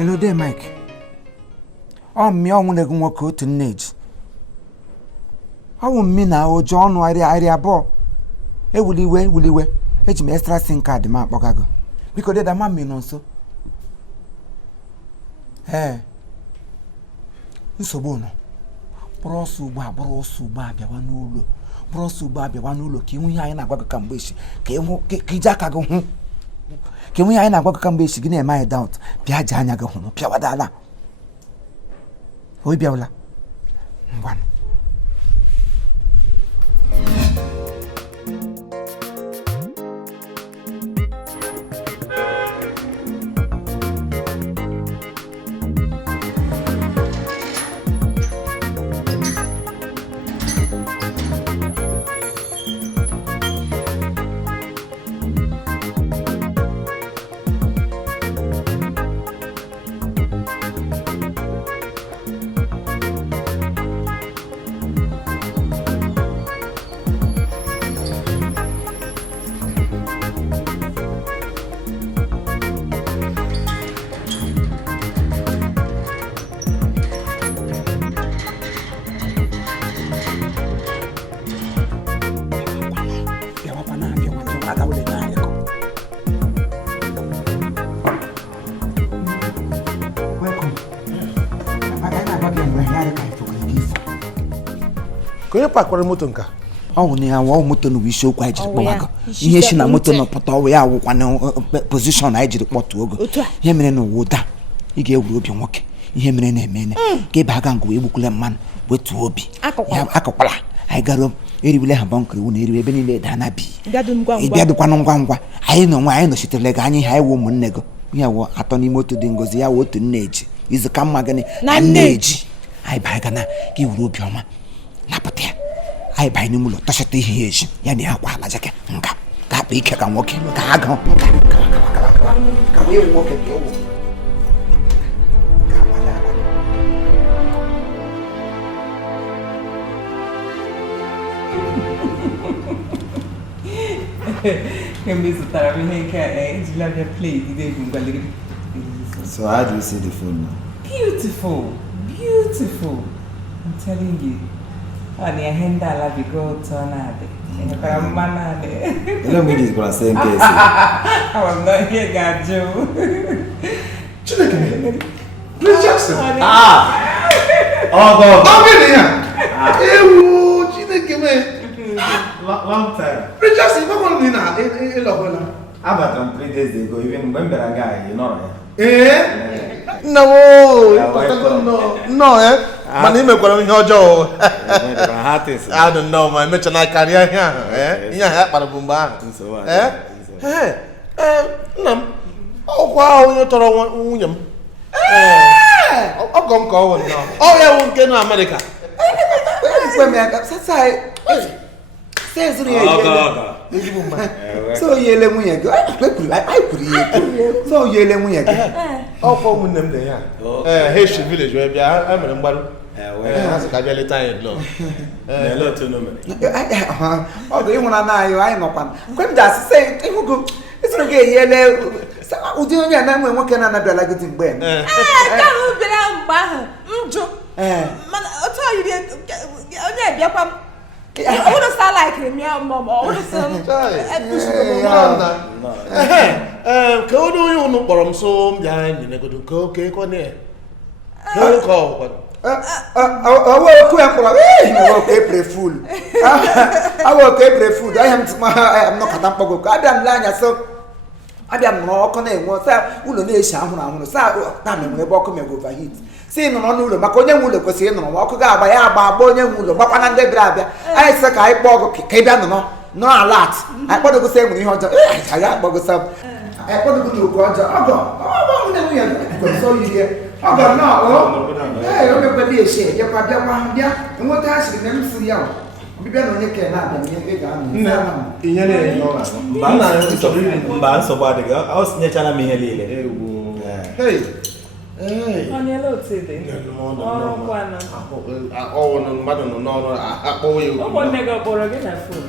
Hello there, Mike. Me on one go work to nage. I won't mean now, John, area ball. Will you wear? It's me extra sing card, the map, Bogago. Because they're the mammy, no so. Nsobono. Brosu ba, biawanulo. Brosu ba, biawanulo, Kimu Yana Bagambish, Kijaka go home. Kimu Yana Bagambish, Guinea, my doubt. Piajana go home, Piawadala. Oibiola. One. Can you park for motor nka? Oh, ni awo motor no we show kwa ejiri kpowago. Ihe shi na motor no pota we ya wo kwa position na ejiri kpotu ogo. Ihe mere no woda. I ga ewuru obi nwoke. Ihe mere na eme na. Ke ba ga ngo egbukule mman wetu obi. Akokwala. Ai garo eriwile ha bankri wu na eriwe ebe niile da na bi. Ibiadu kwa ngwa. Ai no nwa ai no shitere ga anyi ha wo munne go. Ya wo ato ni motor dị ngozi ya wo otu nneji. Izuka mma gani na nneji. Ai ba ga na ke ewuru obi ọma. Napotea. Ai bai ni mulo toshete ihe eji. Ya ni akwa ala jake. Nga. Ka be ike ka nwoke. Ka aga. Ka we nwoke ke owo. Ka wala. Mr. Tarabi, you love your plate. So how do you see the food now? Beautiful. I'm telling you. Honey, I hand that love you go turn out. You know me this but same case. I was not here, God Joe. Please Jackson. Oh God. Long time. Please Jackson, what want me now? About 3 days ago, even when I guy, you know. No, my name is Joe. I don't know, my missionary career here. Yeah, but a boomba. Oh, wow, you told William. Oh, come call now. Oh, yeah, won't get to America. So yele munyaga. I could. So yele munyaga. Oh, for them there. Haitian village where I'm in Baru. That's a casualty time. Hello to no. Oh, do you want to know? I am not. Come just say, it's okay. Yele. So, do you know what can I do like it in Ben? Can't be down. Man, I'll tell you, I would sound like him, yeah, Mom. I would sound How do you know what so behind you? Go to cook cake on there. Call. I will April Fool. I will April Fool. I am not Catampago. I am lying so. I am more connected. What's that? Who knows? I'm going to walk me overheat. See, no, Maconia will go see no walk out by our boy, Bapan de Brabia. I said, I bog Cabano, no, a lot. I want to go say when you want to. I got bogus up. I want to go to Roger. So you hear. Oh, no. Hey, I'm a bit shade. Your papa, yeah, and what has been them so young. We better not get out and get down. Hey. On your load today. No. Oh, no, madam, no. I owe you. I want to go for a food.